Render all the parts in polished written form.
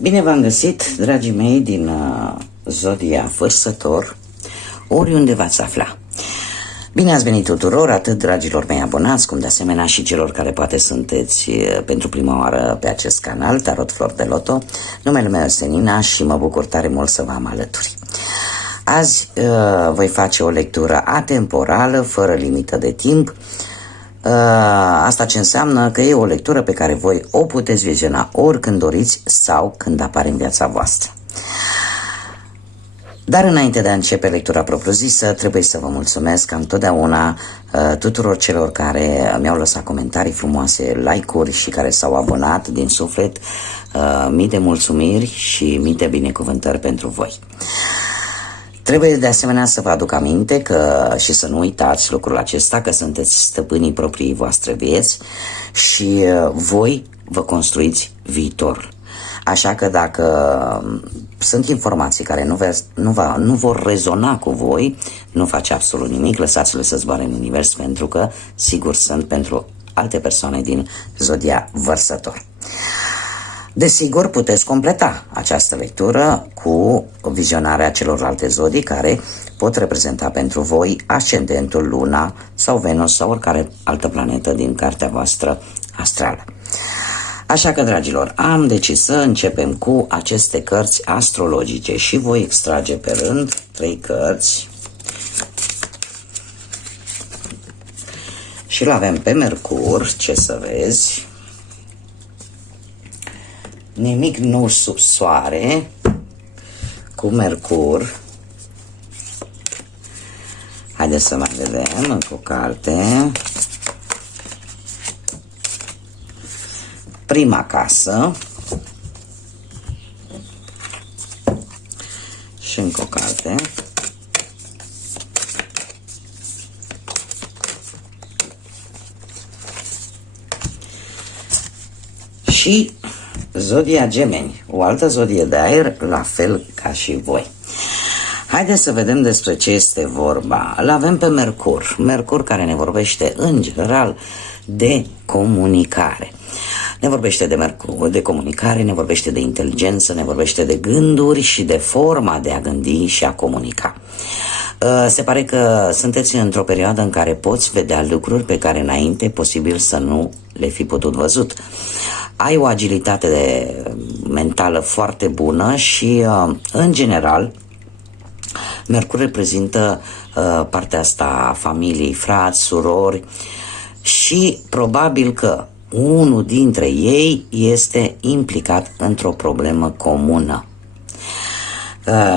Bine v-am găsit, dragii mei din Zodia Vărsător, oriunde v-ați afla. Bine ați venit tuturor, atât dragilor mei abonați, cum de asemenea și celor care poate sunteți pentru prima oară pe acest canal, Tarot Flor de Loto. Numele meu este Nina și mă bucur tare mult să vă am alături. Azi voi face o lectură atemporală, fără limită de timp. Asta ce înseamnă că e o lectură pe care voi o puteți viziona oricând doriți sau când apare în viața voastră. Dar înainte de a începe lectura propriu-zisă, trebuie să vă mulțumesc ca întotdeauna tuturor celor care mi-au lăsat comentarii frumoase, like-uri și care s-au abonat din suflet. Mii de mulțumiri și mii de binecuvântări pentru voi. Trebuie de asemenea să vă aduc aminte că, și să nu uitați lucrul acesta, că sunteți stăpânii proprii voastre vieți și voi vă construiți viitorul. Așa că dacă sunt informații care nu vor rezona cu voi, nu face absolut nimic, lăsați-le să zboare în univers, pentru că sigur sunt pentru alte persoane din Zodia Vărsător. Desigur, puteți completa această lectură cu vizionarea celorlalte zodii care pot reprezenta pentru voi ascendentul, luna sau Venus sau oricare altă planetă din cartea voastră astrală. Așa că, dragilor, am decis să începem cu aceste cărți astrologice și voi extrage pe rând 3 cărți. Și-l avem pe Mercur, ce să vezi. Nimic nou sub soare, cu Mercur. Haideți să mai vedem încă o carte. Prima casă. Și încă o carte. Și Zodia Gemeni, o altă zodie de aer, la fel ca și voi. Haideți să vedem despre ce este vorba. Îl avem pe Mercur. Mercur care ne vorbește în general de comunicare. Ne vorbește de comunicare, ne vorbește de inteligență, ne vorbește de gânduri și de forma de a gândi și a comunica. Se pare că sunteți într-o perioadă în care poți vedea lucruri pe care înainte posibil să nu le fi putut văzut. Ai o agilitate mentală foarte bună și, în general, Mercur reprezintă partea asta a familiei, frați, surori și probabil că unul dintre ei este implicat într-o problemă comună.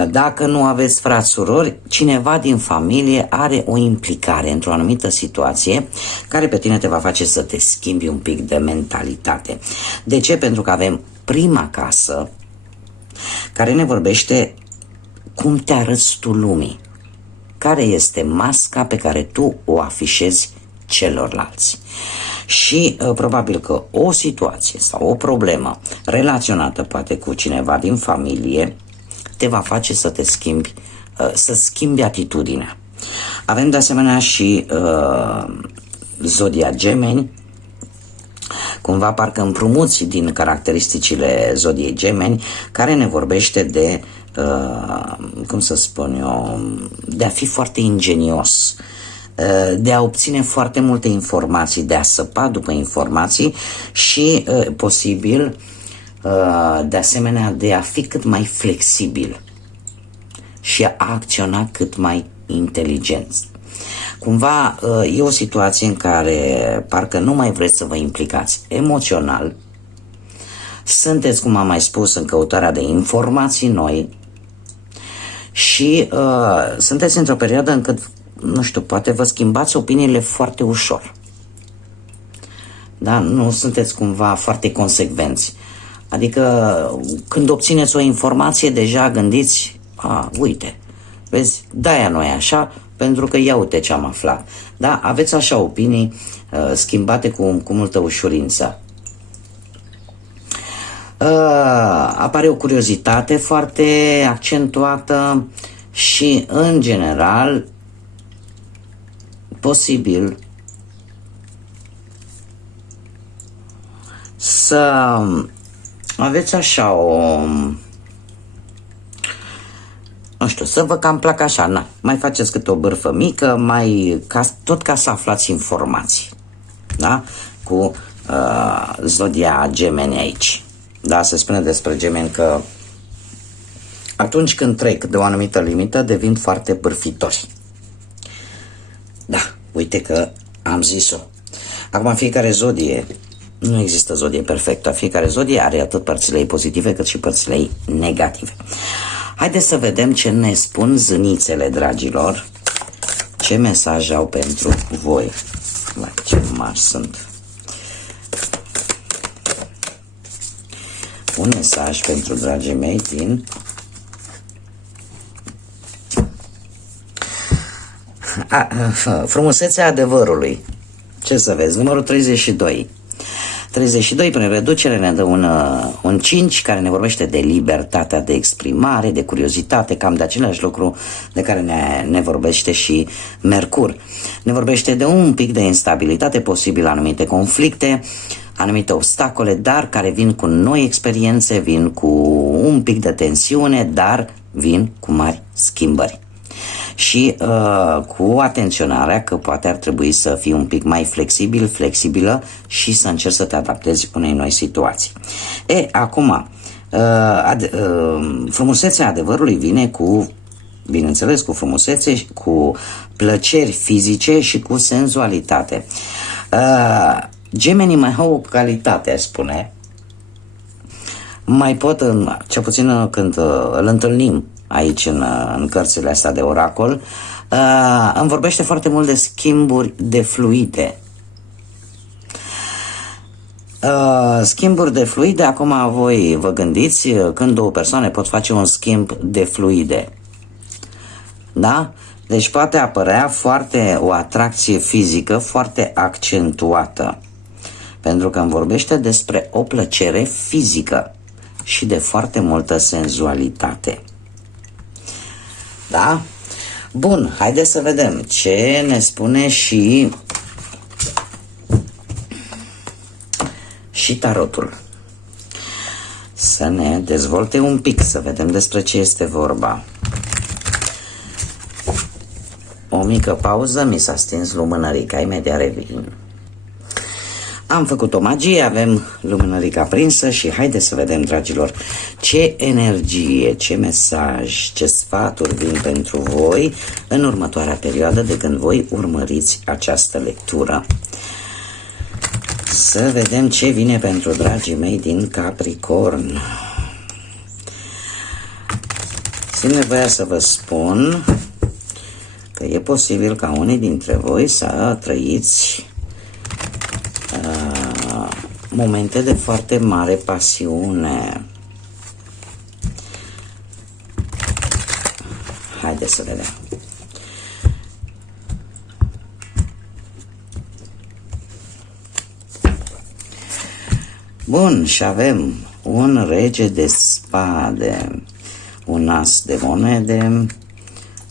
Dacă nu aveți frați, surori, cineva din familie are o implicare într-o anumită situație care pe tine te va face să te schimbi un pic de mentalitate. De ce? Pentru că avem prima casă care ne vorbește cum te arăți tu lumii, care este masca pe care tu o afișezi celorlalți. Și probabil că o situație sau o problemă relaționată poate cu cineva din familie te va face să te schimbi, să schimbi atitudinea. Avem de asemenea și Zodia Gemeni, cumva parcă împrumuți din caracteristicile Zodiei Gemeni, care ne vorbește de, cum să spun eu, de a fi foarte ingenios, de a obține foarte multe informații, de a săpa după informații și posibil de asemenea de a fi cât mai flexibil și a acționa cât mai inteligent. Cumva e o situație în care parcă nu mai vreți să vă implicați emoțional, sunteți, cum am mai spus, în căutarea de informații noi și sunteți într-o perioadă încât, nu știu, poate vă schimbați opiniile foarte ușor. Da? Nu sunteți cumva foarte consecvenți. Adică când obțineți o informație, deja gândiți, uite, vezi, de-aia nu e așa, pentru că ia uite ce am aflat. Da? Aveți așa opinii schimbate cu multă ușurință. Apare o curiozitate foarte accentuată și, în general, posibil să aveți așa o, nu știu, să vă cam plac așa, na, mai faceți câte o bârfă mică, tot ca să aflați informații, da? Cu zodia Gemeni aici. Da, se spune despre Gemeni că atunci când trec de o anumită limită devin foarte bârfitori. Da, uite că am zis-o. Acum fiecare zodie, nu există zodie perfectă, fiecare zodie are atât părțile ei pozitive cât și părțile ei negative. Haideți să vedem ce ne spun zânițele, dragilor, ce mesaj au pentru voi. Vai, ce mari sunt. Un mesaj pentru dragii mei din frumusețea adevărului. Ce să vezi? Numărul 32. 32 prin reducere ne dă un 5 care ne vorbește de libertatea de exprimare, de curiozitate, cam de același lucru de care ne vorbește și Mercur. Ne vorbește de un pic de instabilitate, posibil anumite conflicte, anumite obstacole, dar care vin cu noi experiențe, vin cu un pic de tensiune, dar vin cu mari schimbări. Și cu atenționarea că poate ar trebui să fii un pic mai flexibilă și să încerci să te adaptezi unei noi situații. Acum, frumusețea adevărului vine cu, bineînțeles, cu frumusețe, cu plăceri fizice și cu senzualitate. Gemenii mai au o calitate, aș spune, mai pot, cel puțin când îl întâlnim aici în cărțile astea de oracol, îmi vorbește foarte mult de schimburi de fluide. Schimburi de fluide, acum voi vă gândiți când două persoane pot face un schimb de fluide. Da? Deci poate apărea o atracție fizică foarte accentuată. Pentru că îmi vorbește despre o plăcere fizică și de foarte multă senzualitate. Da? Bun, haideți să vedem ce ne spune și tarotul. Să ne dezvolte un pic, să vedem despre ce este vorba. O mică pauză, mi s-a stins lumânărica, imediat revin. Am făcut o magie, avem lumânărica prinsă și haideți să vedem, dragilor, ce energie, ce mesaj, ce sfaturi vin pentru voi în următoarea perioadă de când voi urmăriți această lectură. Să vedem ce vine pentru dragii mei din Capricorn. Simt nevoia să vă spun că e posibil ca unii dintre voi să trăiți momente de foarte mare pasiune. Haideți să vedem. Bun, și avem un rege de spade, un as de monede,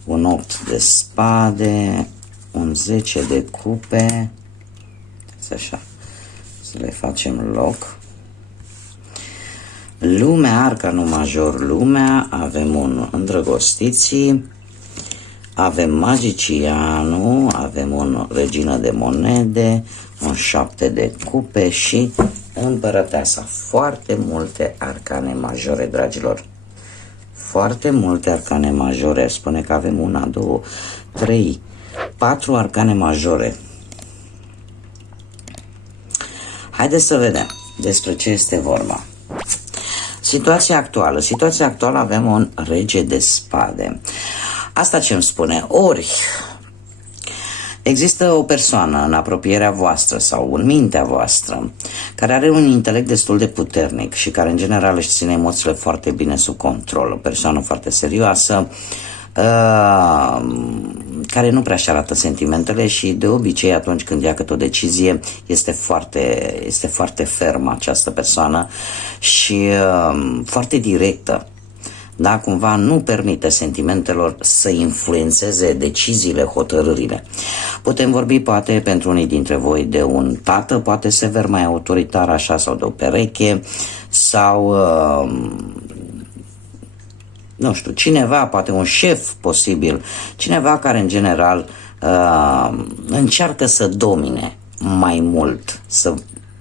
un 8 de spade, un 10 de cupe, așa, să le facem loc. Lumea, arcanul major, lumea, avem un îndrăgostiții, avem magicianul, avem un regină de monede, un 7 de cupe și împărăteasa. Foarte multe arcane majore, dragilor. Foarte multe arcane majore. Spune că avem 1, 2, 3, 4 arcane majore. Haideți să vedem despre ce este vorba. Situația actuală avem un rege de spade. Asta ce îmi spune? Ori există o persoană în apropierea voastră sau în mintea voastră care are un intelect destul de puternic și care în general își ține emoțiile foarte bine sub control. O persoană foarte serioasă, care nu prea își arată sentimentele și de obicei atunci când ia câte o decizie este foarte fermă această persoană și foarte directă. da, cumva nu permite sentimentelor să influențeze deciziile, hotărârile. Putem vorbi poate pentru unii dintre voi de un tată, poate sever, mai autoritar așa, sau de o pereche, sau nu știu, cineva, poate un șef posibil, cineva care în general încearcă să domine mai mult.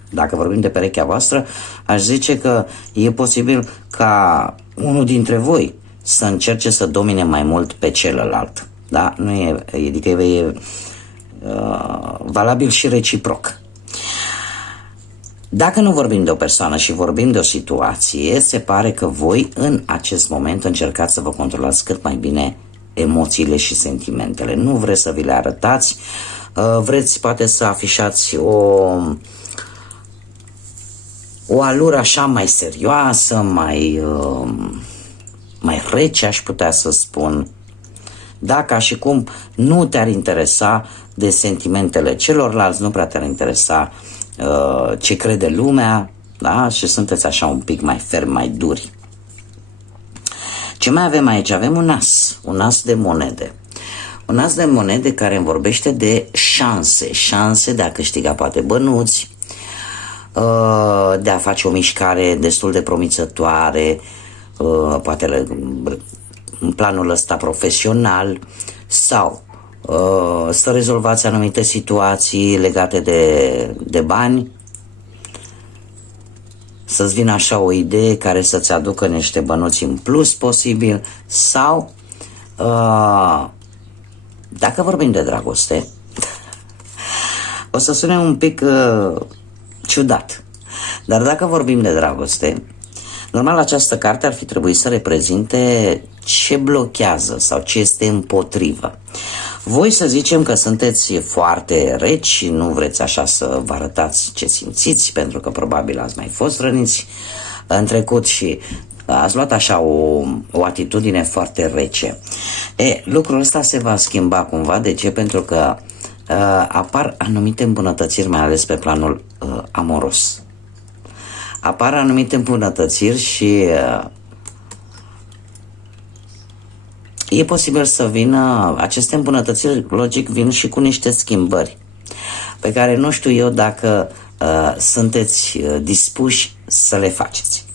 Dacă vorbim de perechea voastră, aș zice că e posibil ca unul dintre voi să încerce să domine mai mult pe celălalt. Da? Nu e, adică e valabil și reciproc. Dacă nu vorbim de o persoană și vorbim de o situație, se pare că voi în acest moment încercați să vă controlați cât mai bine emoțiile și sentimentele. Nu vreți să vi le arătați, vreți poate să afișați o alură așa mai serioasă, mai rece, aș putea să spun. Da, ca și cum nu te-ar interesa de sentimentele celorlalți, nu prea te-ar interesa ce crede lumea, da? Și sunteți așa un pic mai fermi, mai duri. Ce mai avem aici? Avem un as de monede. Un as de monede care îmi vorbește de șanse de a câștiga poate bănuți, de a face o mișcare destul de promițătoare, poate în planul ăsta profesional, sau să rezolvați anumite situații legate de bani, să-ți vină așa o idee care să-ți aducă niște bănuți în plus posibil, sau dacă vorbim de dragoste, o să sune un pic ciudat, dar dacă vorbim de dragoste, normal această carte ar fi trebuit să reprezinte ce blochează sau ce este împotrivă. Voi să zicem că sunteți foarte reci, nu vreți așa să vă arătați ce simțiți, pentru că probabil ați mai fost răniți în trecut și ați luat așa o atitudine foarte rece. Lucrul ăsta se va schimba cumva. De ce? Pentru că apar anumite îmbunătățiri, mai ales pe planul amoros. Apar anumite îmbunătățiri și e posibil să vină, aceste îmbunătățiri, logic, vin și cu niște schimbări pe care nu știu eu dacă sunteți dispuși să le faceți.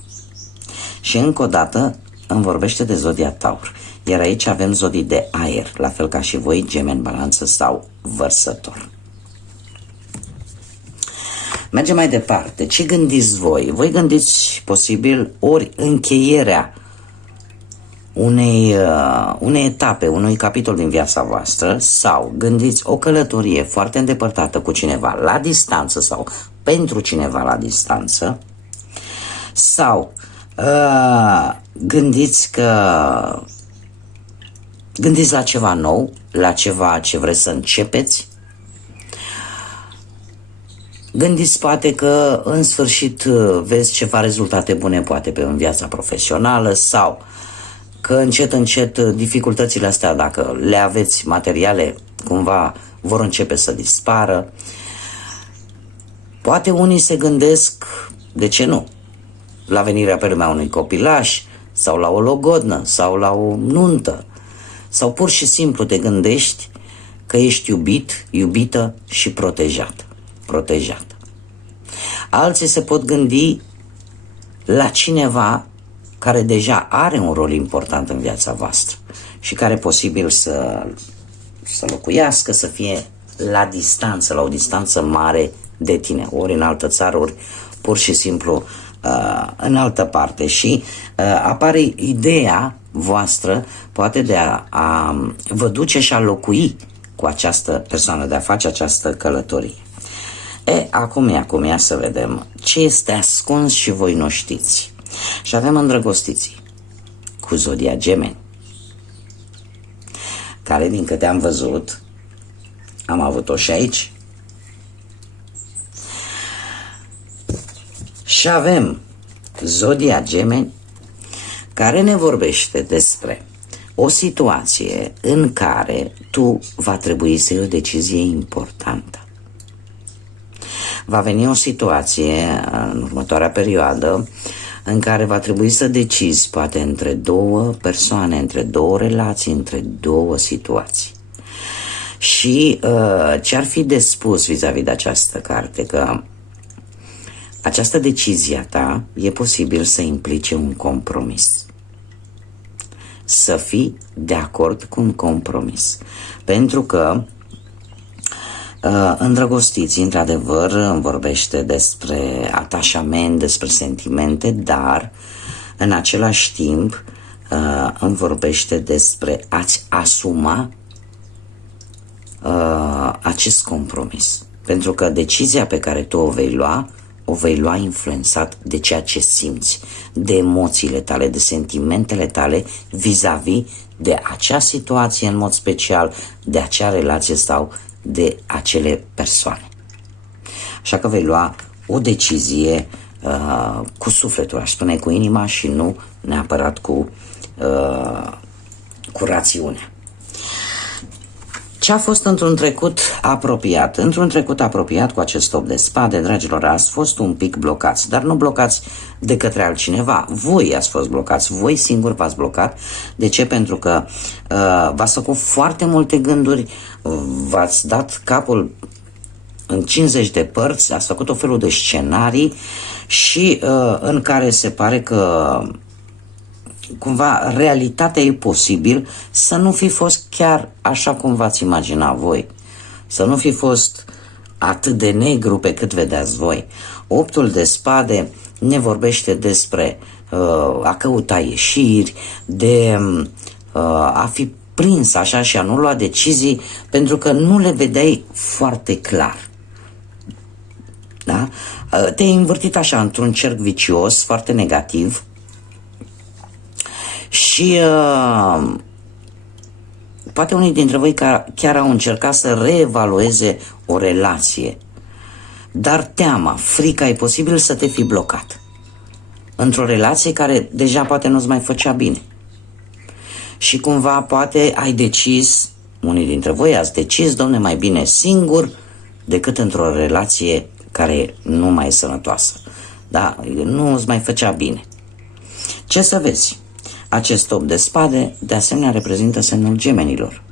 Și încă o dată îmi vorbește de zodia Taur, iar aici avem zodii de aer, la fel ca și voi, Gemeni, Balanță sau Vărsător. Mergem mai departe. Ce gândiți voi? Voi gândiți posibil ori încheierea unei etape, unui capitol din viața voastră, sau gândiți o călătorie foarte îndepărtată cu cineva la distanță sau pentru cineva la distanță, sau gândiți la ceva nou, la ceva ce vreți să începeți. Gândiți poate că în sfârșit vezi ceva rezultate bune poate în viața profesională, sau că încet dificultățile astea, dacă le aveți materiale, cumva vor începe să dispară. Poate unii se gândesc, de ce nu, la venirea pe lumea unui copilaș, sau la o logodnă, sau la o nuntă, sau pur și simplu te gândești că ești iubit, iubită și protejat. Alții se pot gândi la cineva care deja are un rol important în viața voastră și care e posibil să locuiască, să fie la distanță, la o distanță mare de tine, ori în altă țară, ori pur și simplu în altă parte. Și apare ideea voastră poate de a vă duce și a locui cu această persoană, de a face această călătorie. Acum ia să vedem ce este ascuns și voi nu știți. Și avem îndrăgostiții cu zodia Gemeni, care, din câte am văzut, am avut-o și aici. Și avem zodia Gemeni, care ne vorbește despre o situație în care tu va trebui să iei o decizie importantă. Va veni o situație în următoarea perioadă în care va trebui să decizi, poate între două persoane, între două relații, între două situații. Și ce-ar fi de spus vis-a-vis de această carte? Că această decizie a ta e posibil să implice un compromis. Să fii de acord cu un compromis. Pentru că îndrăgostiții, într-adevăr, îmi vorbește despre atașament, despre sentimente, dar în același timp îmi vorbește despre a-ți asuma acest compromis. Pentru că decizia pe care tu o vei lua influențat de ceea ce simți, de emoțiile tale, de sentimentele tale vis-a-vis de acea situație în mod special, de acea relație sau de acele persoane. Așa că vei lua o decizie cu sufletul, aș spune cu inima și nu neapărat cu rațiunea. Ce a fost într-un trecut apropiat? Într-un trecut apropiat cu acest 8 de spade, dragilor, ați fost un pic blocați, dar nu blocați de către altcineva. Voi ați fost blocați, voi singuri v-ați blocat. De ce? Pentru că v-ați făcut foarte multe gânduri, v-ați dat capul în 50 de părți, ați făcut o felul de scenarii și în care se pare că cumva realitatea e posibil să nu fi fost chiar așa cum v-ați imagina voi, să nu fi fost atât de negru pe cât vedeați voi. Optul de spade ne vorbește despre a căuta ieșiri, de a fi prins așa și a nu lua decizii pentru că nu le vedeai foarte clar. Da? Te-ai învârtit așa într-un cerc vicios foarte negativ și poate unii dintre voi chiar au încercat să reevalueze o relație, dar teama, frica, e posibil să te fi blocat într-o relație care deja poate nu-ți mai făcea bine. Și cumva poate ai decis, unii dintre voi ați decis, domne, mai bine singur decât într-o relație care nu mai e sănătoasă. Da? Nu îți mai făcea bine. Ce să vezi? Acest 8 de spade, de asemenea, reprezintă semnul Gemenilor.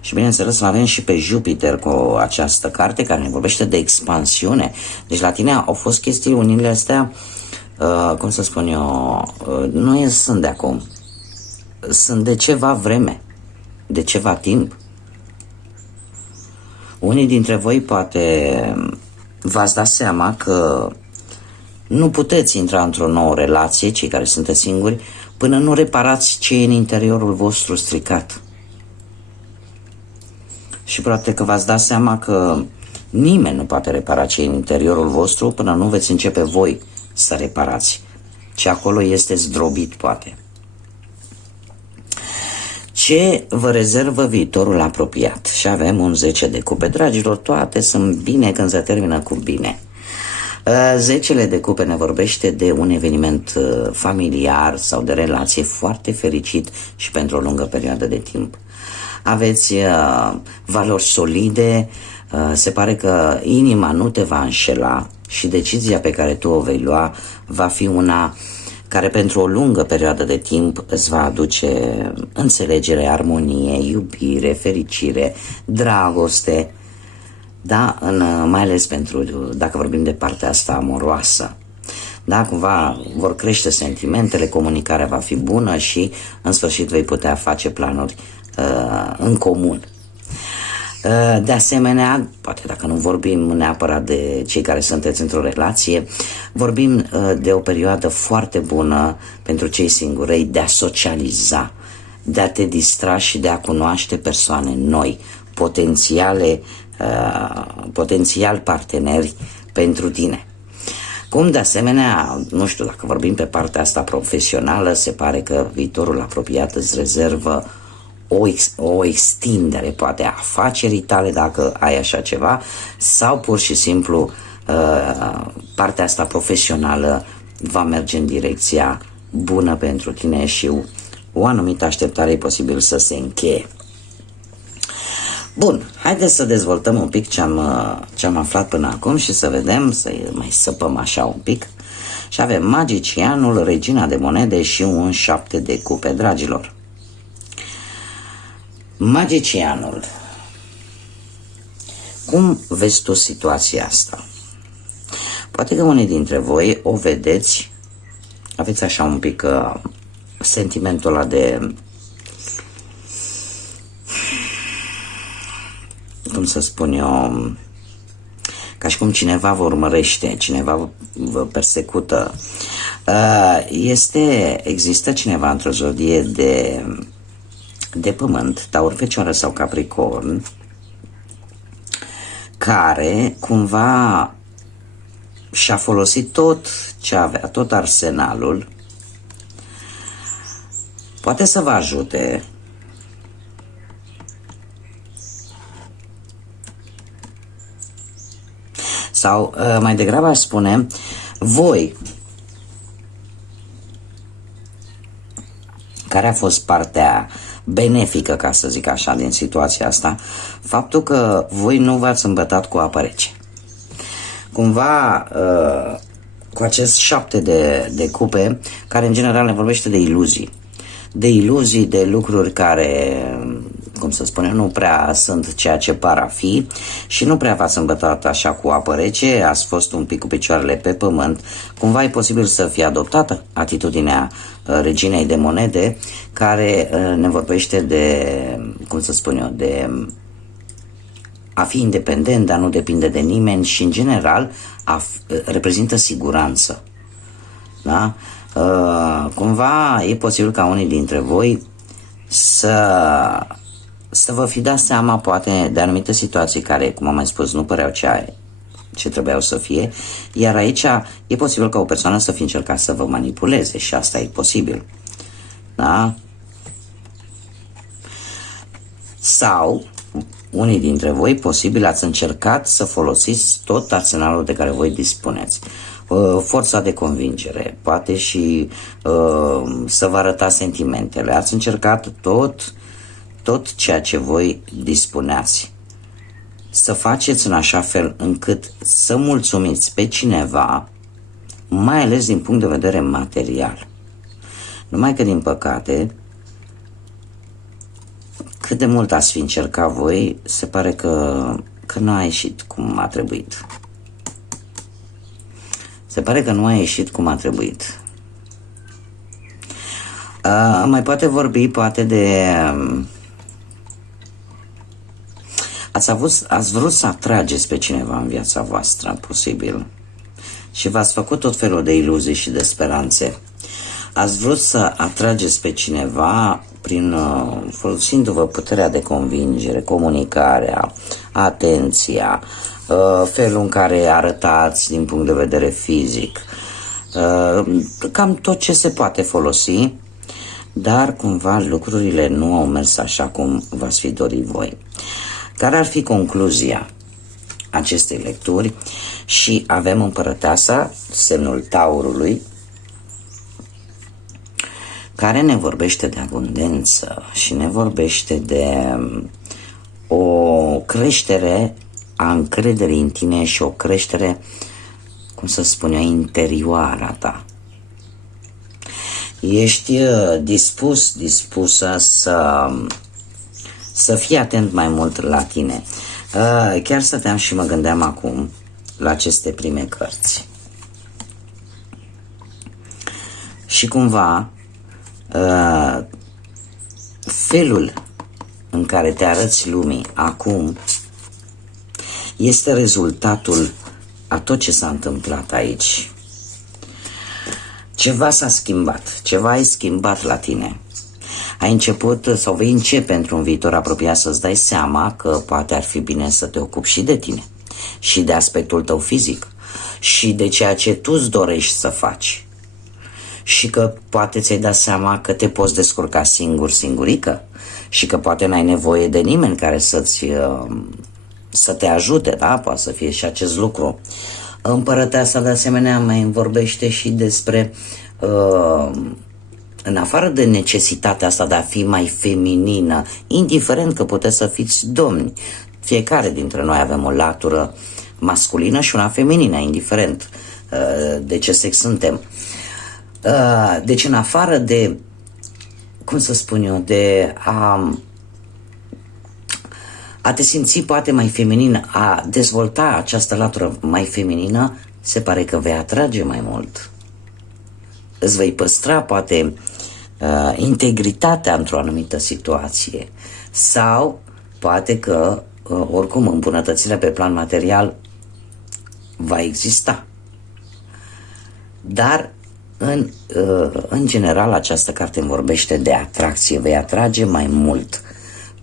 Și bineînțeles, avem și pe Jupiter cu această carte care ne vorbește de expansiune. Deci la tine au fost chestiunile astea, cum să spun eu, nu sunt de acum. Sunt de ceva vreme, de ceva timp. Unii dintre voi poate v-ați dat seama că nu puteți intra într-o nouă relație, cei care sunteți singuri, până nu reparați ce e în interiorul vostru stricat. Și poate că v-ați dat seama că nimeni nu poate repara ce e în interiorul vostru până nu veți începe voi să reparați ce acolo este zdrobit, poate. Ce vă rezervă viitorul apropiat? Și avem un 10 de cupe. Dragilor, toate sunt bine când se termină cu bine. 10 de cupe ne vorbește de un eveniment familiar sau de relație foarte fericit și pentru o lungă perioadă de timp. Aveți valori solide, se pare că inima nu te va înșela și decizia pe care tu o vei lua va fi una care pentru o lungă perioadă de timp îți va aduce înțelegere, armonie, iubire, fericire, dragoste, da? Mai ales pentru, dacă vorbim de partea asta amoroasă. Da, cumva vor crește sentimentele, comunicarea va fi bună și în sfârșit vei putea face planuri în comun. De asemenea, poate dacă nu vorbim neapărat de cei care sunteți într-o relație, vorbim de o perioadă foarte bună pentru cei singurei de a socializa, de a te distra și de a cunoaște persoane noi, potențial parteneri pentru tine. Cum de asemenea, nu știu, dacă vorbim pe partea asta profesională, se pare că viitorul apropiat îți rezervă o extindere, poate, a afacerii tale, dacă ai așa ceva, sau pur și simplu partea asta profesională va merge în direcția bună pentru tine și o anumită așteptare e posibil să se încheie. Bun, haideți să dezvoltăm un pic ce am aflat până acum și să vedem, să mai săpăm așa un pic Și avem magicianul, regina de monede și un 7 de cupe, dragilor. Magicianul. Cum vezi tu situația asta? Poate că unii dintre voi o vedeți, aveți așa un pic sentimentul ăla de, cum să spun eu, ca și cum cineva vă urmărește, cineva vă persecută. Există cineva într-o zodie de pământ, Taur, Fecioară sau Capricorn, care cumva și-a folosit tot ce avea, tot arsenalul, poate să vă ajute sau mai degrabă aș spune, voi, care a fost partea benefică, ca să zic așa, din situația asta, faptul că voi nu v-ați îmbătat cu apă rece. Cumva, cu acest 7 de cupe, care în general ne vorbește de iluzii, de lucruri care, cum să spunem, nu prea sunt ceea ce par a fi și nu prea v-ați îmbătat așa cu apă rece, ați fost un pic cu picioarele pe pământ. Cumva e posibil să fie adoptată atitudinea reginei de monede, care ne vorbește de, cum să spun eu, de a fi independent, dar nu depinde de nimeni și, în general, reprezintă siguranță. Da? Cumva e posibil ca unii dintre voi să vă fi dat seama, poate, de anumite situații care, cum am mai spus, nu păreau ce trebuiau să fie, iar aici e posibil ca o persoană să fi încercat să vă manipuleze și asta e posibil. Da? Sau unii dintre voi posibil ați încercat să folosiți tot arsenalul de care voi dispuneți. Forța de convingere, poate și să vă arătați sentimentele. Ați încercat tot ceea ce voi dispuneați. Să faceți în așa fel încât să mulțumiți pe cineva, mai ales din punct de vedere material. Numai că, din păcate, cât de mult ați fi încercat voi, se pare că nu a ieșit cum a trebuit. Se pare că nu a ieșit cum a trebuit. Mai poate vorbi, poate de... Ați vrut să atrageți pe cineva în viața voastră, posibil. Și v-ați făcut tot felul de iluzii și de speranțe. Ați vrut să atrageți pe cineva folosindu-vă puterea de convingere, comunicarea, atenția, felul în care arătați din punct de vedere fizic, cam tot ce se poate folosi, dar cumva lucrurile nu au mers așa cum v-ați fi dorit voi. Care ar fi concluzia acestei lecturi? Și avem împărăteasa, semnul Taurului, care ne vorbește de abundență și ne vorbește de o creștere a încrederii în tine și o creștere, cum să spun eu, interioară a ta. Ești dispusă să fii atent mai mult la tine. Chiar stăteam și mă gândeam acum la aceste prime cărți. Și cumva felul în care te arăți lumii acum este rezultatul a tot ce s-a întâmplat aici. Ceva s-a schimbat, ceva ai schimbat la tine. Ai început sau vei începe într-un viitor apropiat să-ți dai seama că poate ar fi bine să te ocupi și de tine, și de aspectul tău fizic, și de ceea ce tu îți dorești să faci. Și că poate ți-ai dat seama că te poți descurca singurică și că poate n-ai nevoie de nimeni care să te ajute, da? Poate să fie și acest lucru. Împărăteasa de asemenea mai vorbește și despre în afară de necesitatea asta de a fi mai feminină, indiferent că puteți să fiți domni, fiecare dintre noi avem o latură masculină și una feminină, indiferent de ce sex suntem. Deci în afară de, cum să spun eu, de a te simți poate mai feminin, a dezvolta această latură mai feminină, se pare că vei atrage mai mult. Îți vei păstra poate integritatea într-o anumită situație sau poate că oricum îmbunătățirea pe plan material va exista. Dar în general această carte îmi vorbește de atracție, vei atrage mai mult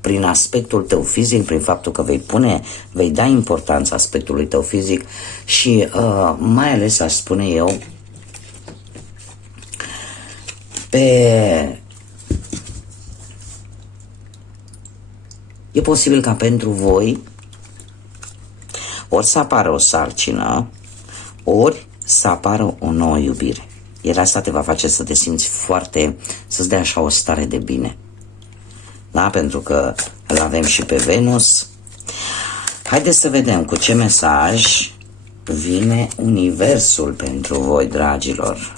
prin aspectul tău fizic, prin faptul că vei da importanță aspectului tău fizic și mai ales aș spune eu e posibil ca pentru voi ori să apară o sarcină, ori să apară o nouă iubire. Iar asta te va face să te simți să-ți dea așa o stare de bine. Da? Pentru că îl avem și pe Venus. Haideți să vedem cu ce mesaj vine Universul pentru voi, dragilor.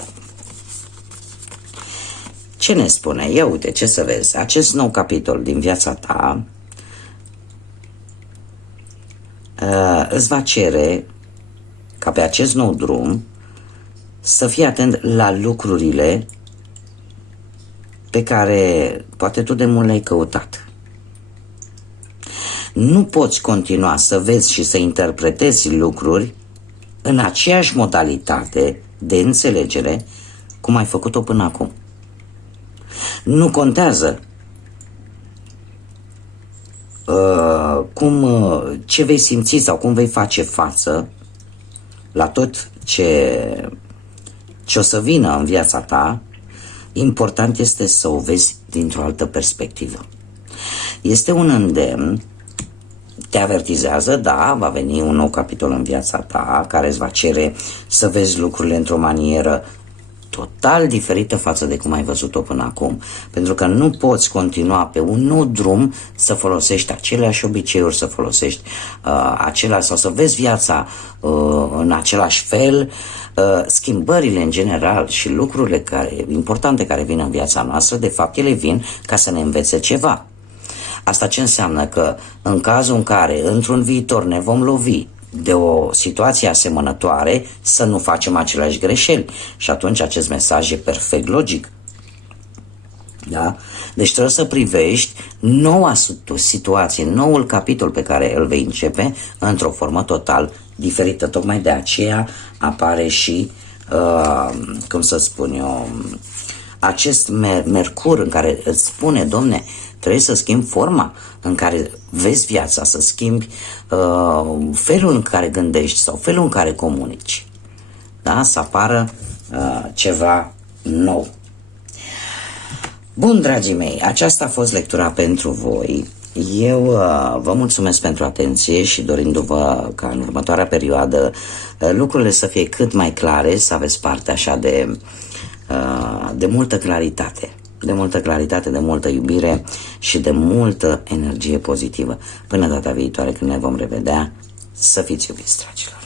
Ce ne spune? Ia uite, ce să vezi. Acest nou capitol din viața ta îți va cere ca pe acest nou drum să fii atent la lucrurile pe care poate tu de mult le-ai căutat. Nu poți continua să vezi și să interpretezi lucruri în aceeași modalitate de înțelegere cum ai făcut-o până acum. Nu contează ce vei simți sau cum vei face față la tot ce o să vină în viața ta. Important este să o vezi dintr-o altă perspectivă. Este un îndemn, te avertizează, da, va veni un nou capitol în viața ta care îți va cere să vezi lucrurile într-o manieră total diferită față de cum ai văzut-o până acum. Pentru că nu poți continua pe un nou drum să folosești aceleași obiceiuri, să folosești același sau să vezi viața în același fel. Schimbările în general și lucrurile importante care vin în viața noastră, de fapt ele vin ca să ne învețe ceva. Asta ce înseamnă? Că în cazul în care într-un viitor ne vom lovi de o situație asemănătoare, să nu facem aceleași greșeli. Și atunci acest mesaj e perfect logic. Da? Deci trebuie să privești noua situație, noul capitol pe care îl vei începe într-o formă total diferită. Tocmai de aceea apare și, cum să spun eu, acest Mercur în care îți spune, domne, trebuie să schimbi forma în care vezi viața, să schimbi felul în care gândești sau felul în care comunici. Da? Să apară ceva nou. Bun, dragii mei, aceasta a fost lectura pentru voi. Eu vă mulțumesc pentru atenție și dorindu-vă ca în următoarea perioadă lucrurile să fie cât mai clare, să aveți parte așa de multă claritate. De multă claritate, de multă iubire și de multă energie pozitivă. Până data viitoare când ne vom revedea, să fiți iubiți, dragilor!